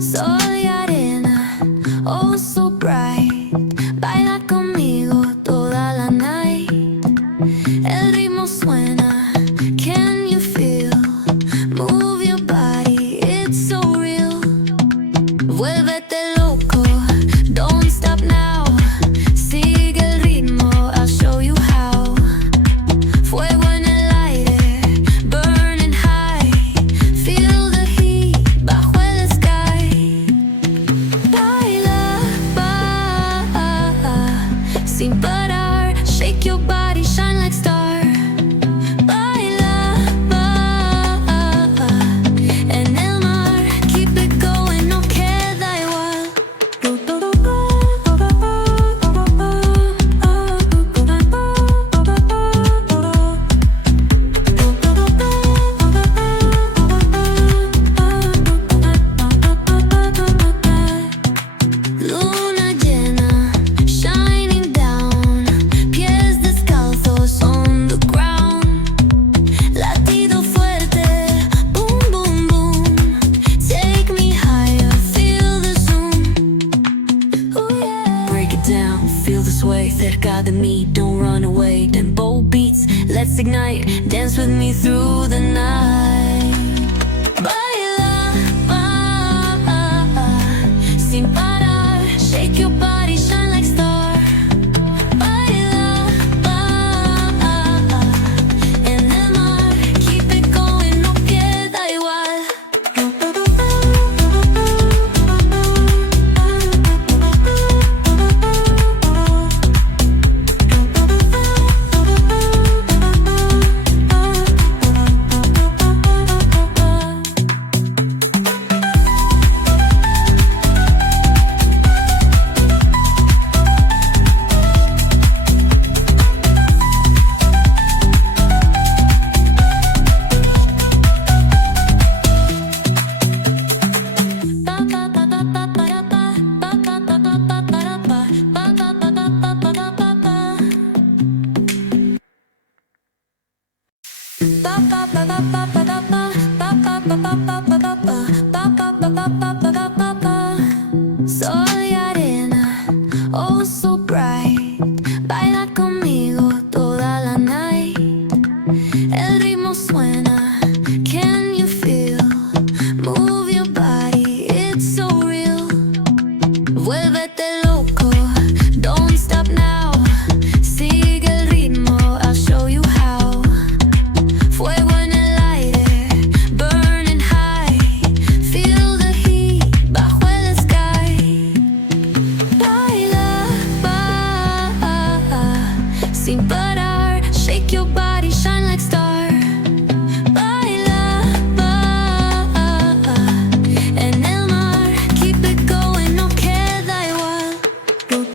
Soy arena, oh so bright. Baila conmigo toda la night. El ritmo suena, can you feel? Move your body, it's so real. Vuélvete loco, don't stop now. Sigue el ritmo, I'll show you how. Fuego en el aire, burning high. Feel the heat bajo el sky. Baila, sin parar. Shake your body, shine like star. Baila, en el mar. Keep it going, no queda igual. Luna llena, shining down. Pies descalzos on the ground. Latido fuerte, boom, boom, boom. Take me higher, feel the zoom. Ooh, yeah. Break it down, feel the sway. Cerca de mí, don't run away. Tempo beats, let's ignite. Dance with me through the night. Baila, sin parar. Shake your body, shine like star. Baila, en el mar. Keep it going, no queda igual. Soy arena, oh so bright. Baila conmigo toda la night. El ritmo suena, can you feel? Move your body, it's so real. Vuélvete loco, don't stop now. Sigue el ritmo, I'll show you how. Fuego en el aire, burning high. Feel the heat bajo el sky. Baila, sin parar.